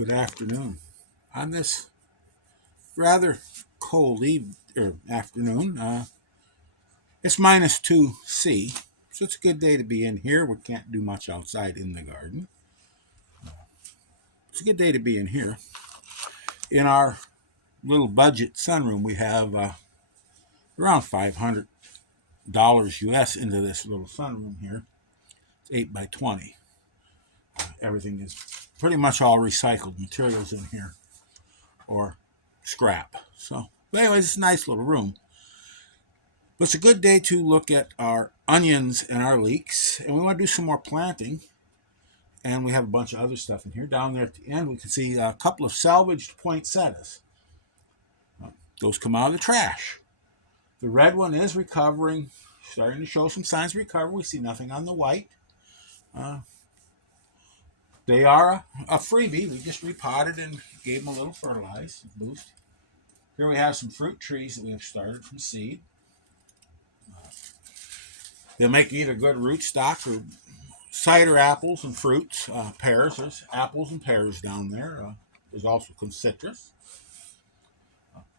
Good afternoon. On this rather cold afternoon, it's -2 C, so it's a good day to be in here. We can't do much outside in the garden. It's a good day to be in here. In our little budget sunroom, we have around $500 US into this little sunroom here. It's 8 by 20. Everything is pretty much all recycled materials in here or scrap. But anyways, it's a nice little room. But it's a good day to look at our onions and our leeks, and we want to do some more planting. And we have a bunch of other stuff in here. Down there at the end, we can see a couple of salvaged poinsettias. Those come out of the trash. The red one is recovering, starting to show some signs of recovery. We see nothing on the white. They are a freebie. We just repotted and gave them a little fertilize boost. Here we have some fruit trees that we have started from seed. They'll make either good rootstock or cider apples and fruits, pears. There's apples and pears down there. There's also some citrus.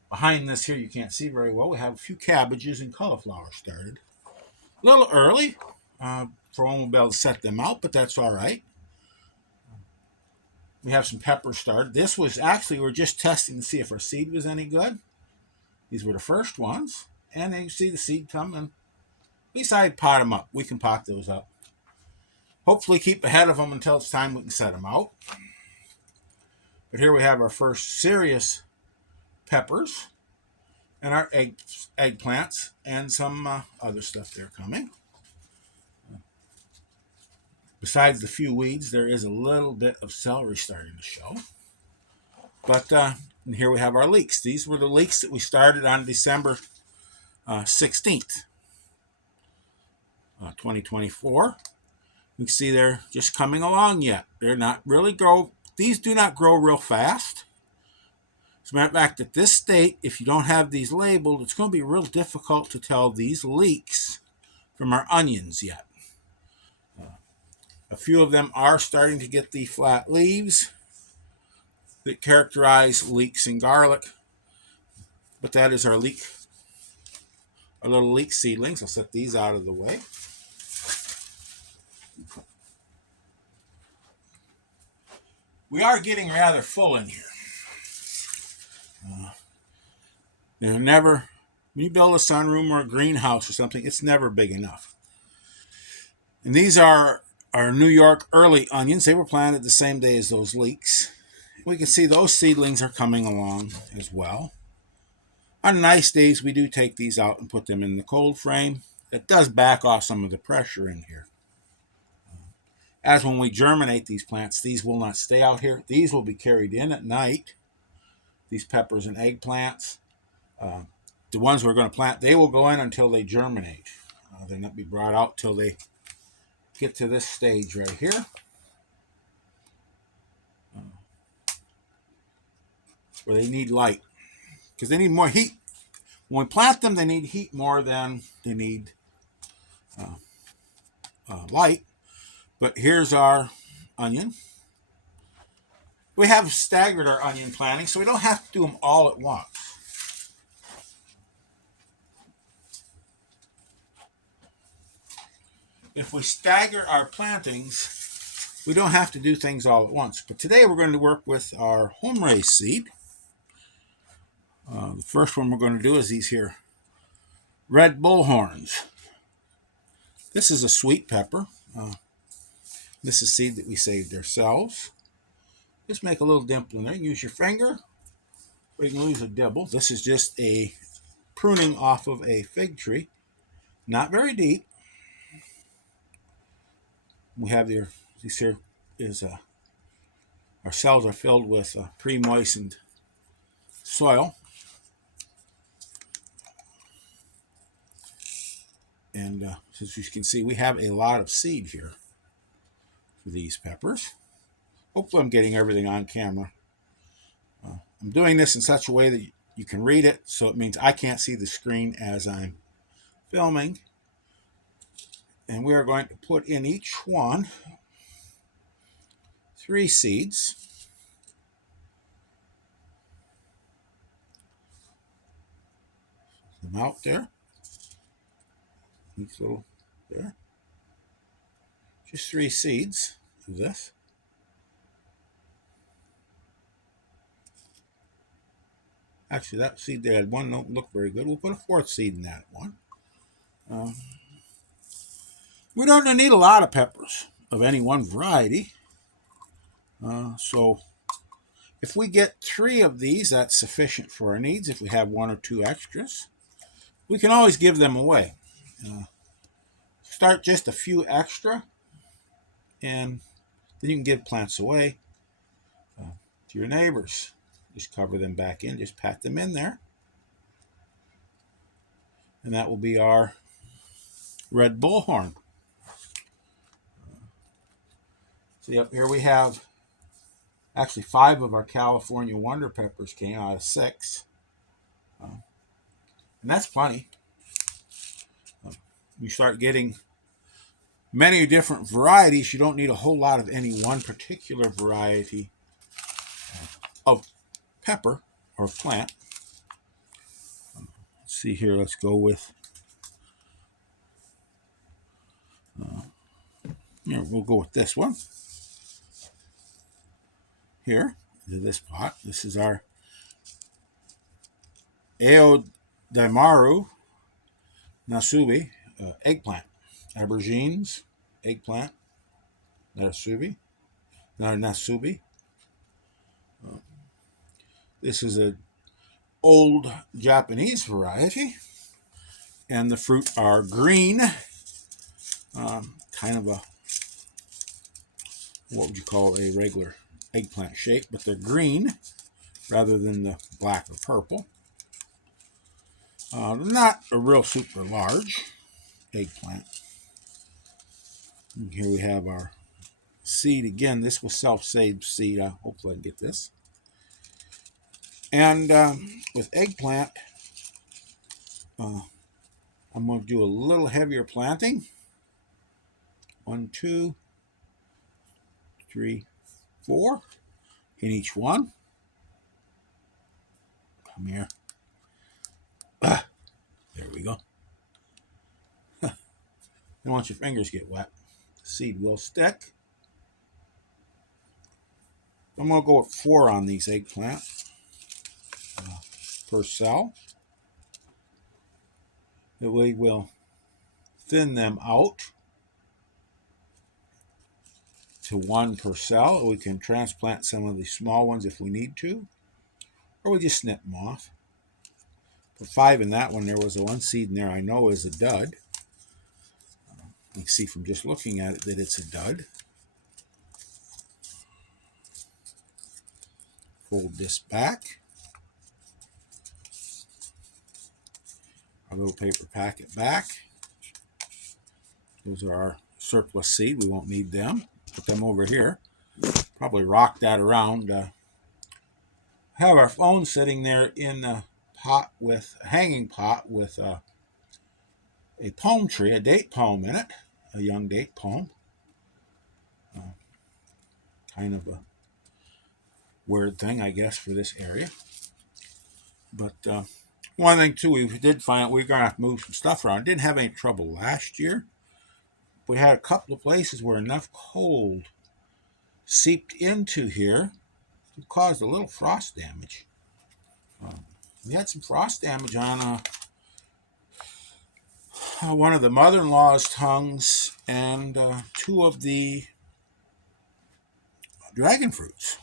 Behind this here, you can't see very well. We have a few cabbages and cauliflower started. A little early for when we'll be able to set them out, but that's all right. We have some peppers started. This was actually, we were just testing to see if our seed was any good. These were the first ones. And then you see the seed come, and we decided to pot them up. We can pot those up. Hopefully keep ahead of them until it's time we can set them out. But here we have our first serious peppers and our eggplants and some other stuff there coming. Besides the few weeds, there is a little bit of celery starting to show. But and here we have our leeks. These were the leeks that we started on December 16th, 2024. You can see they're just coming along yet. They're not really these do not grow real fast. As a matter of fact, at this state, if you don't have these labeled, it's going to be real difficult to tell these leeks from our onions yet. A few of them are starting to get the flat leaves that characterize leeks and garlic. But that is our little leek seedlings. I'll set these out of the way. We are getting rather full in here. They're never, when you build a sunroom or a greenhouse or something, it's never big enough. And these are our New York early onions. They were planted the same day as those leeks. We can see those seedlings are coming along as well. On nice days, we do take these out and put them in the cold frame. It does back off some of the pressure in here. As when we germinate these plants, these will not stay out here. These will be carried in at night. These peppers and eggplants. The ones we're going to plant, they will go in until they germinate. They'll not be brought out till they get to this stage right here. Where they need light. Because they need more heat. When we plant them, they need heat more than they need light. But here's our onion. We have staggered our onion planting, so we don't have to do them all at once. If we stagger our plantings, we don't have to do things all at once. But today we're going to work with our home-raised seed. The first one we're going to do is these here red bullhorns. This is a sweet pepper. This is seed that we saved ourselves. Just make a little dimple in there. Use your finger, or you can use a dibble. This is just a pruning off of a fig tree. Not very deep. We have this here is our cells are filled with pre-moistened soil. And as you can see, we have a lot of seed here for these peppers. Hopefully I'm getting everything on camera. I'm doing this in such a way that you can read it, so it means I can't see the screen as I'm filming. And we are going to put in each one 3 seeds. them out there. Each little there. Just 3 seeds of this. Actually, that seed there had one don't look very good. We'll put a 4th seed in that one. We don't need a lot of peppers of any one variety. So if we get 3 of these, that's sufficient for our needs. If we have 1 or 2 extras, we can always give them away. Start just a few extra, and then you can give plants away to your neighbors. Just cover them back in, just pat them in there. And that will be our red bullhorn. See, up here we have actually 5 of our California Wonder Peppers came out of 6. And that's plenty. You start getting many different varieties. You don't need a whole lot of any one particular variety of pepper or plant. Let's see here. Let's go with here. We'll go with this one here. This pot. This is our Aodaimaru Nasubi eggplant. Aubergines, eggplant, Nasubi. This is a old Japanese variety, and the fruit are green, kind of a, what would you call a regular eggplant shape, but they're green rather than the black or purple. Not a real super large eggplant. And here we have our seed again. This was self-saved seed. Hopefully I can get this. And with eggplant, I'm going to do a little heavier planting. 1, 2, 3, 4 in each one. Come here. There we go. And once your fingers get wet, the seed will stick. I'm going to go with 4 on these eggplant per cell. That way we'll thin them out to 1 per cell. We can transplant some of the small ones if we need to, or we just snip them off. Put 5 in that one. There was a 1 seed in there I know is a dud. You can see from just looking at it that it's a dud. Fold this back. Our little paper packet back. Those are our surplus seed. We won't need them. Put them over here. Probably rock that around. Have our phone sitting there in a pot with a hanging pot with a palm tree, a date palm in it, a young date palm. Kind of a weird thing, I guess, for this area. But one thing too, we did find out we're going to have to move some stuff around. Didn't have any trouble last year. We had a couple of places where enough cold seeped into here to cause a little frost damage. We had some frost damage on one of the mother-in-law's tongues and 2 of the dragon fruits.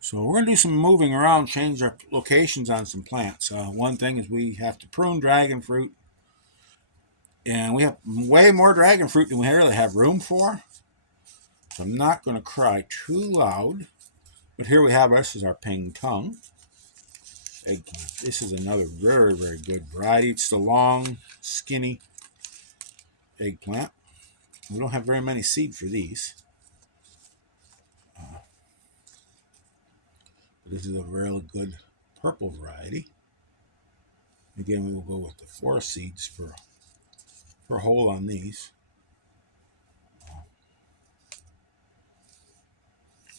So we're going to do some moving around, change our locations on some plants. One thing is we have to prune dragon fruit, and we have way more dragon fruit than we really have room for. So I'm not going to cry too loud. But here we have, this is our ping tongue eggplant. This is another very, very good variety. It's the long, skinny eggplant. We don't have very many seed for these. This is a really good purple variety. Again, we will go with the 4 seeds per hole on these.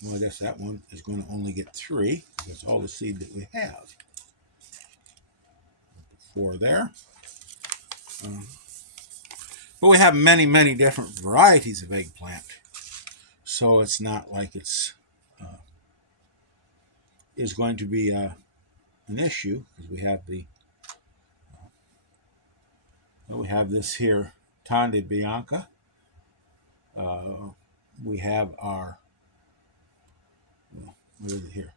Well, I guess that one is going to only get 3. That's all the seed that we have. 4 there. But we have many, many different varieties of eggplant. So it's not like it's is going to be an issue, because we have this here Tonde Bianca. We have our, what is it here?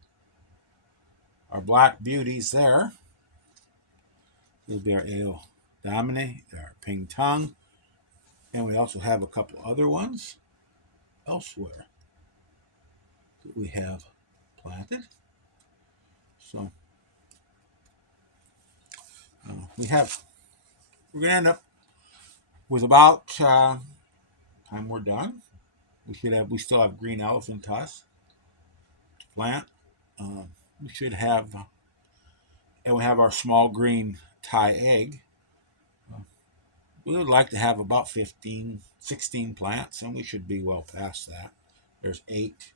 Our black beauties there. This will be our Ale Domine, our Ping Tong. And we also have a couple other ones elsewhere that we have planted. So we're going to end up with about, time we're done, we still have green elephant tusk to plant. We should have, and we have our small green Thai egg. We would like to have about 15, 16 plants, and we should be well past that. There's 8,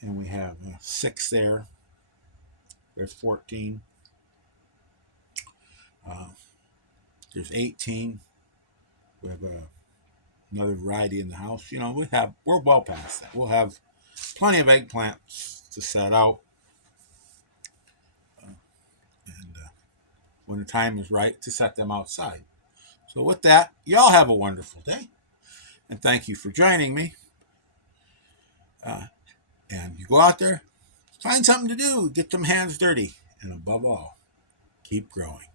and we have 6 there. There's 14. There's 18. We have another variety in the house. We're well past that. We'll have plenty of eggplants to set out, and when the time is right, to set them outside. So with that, y'all have a wonderful day, and thank you for joining me. And you go out there, find something to do, get them hands dirty, and above all, keep growing.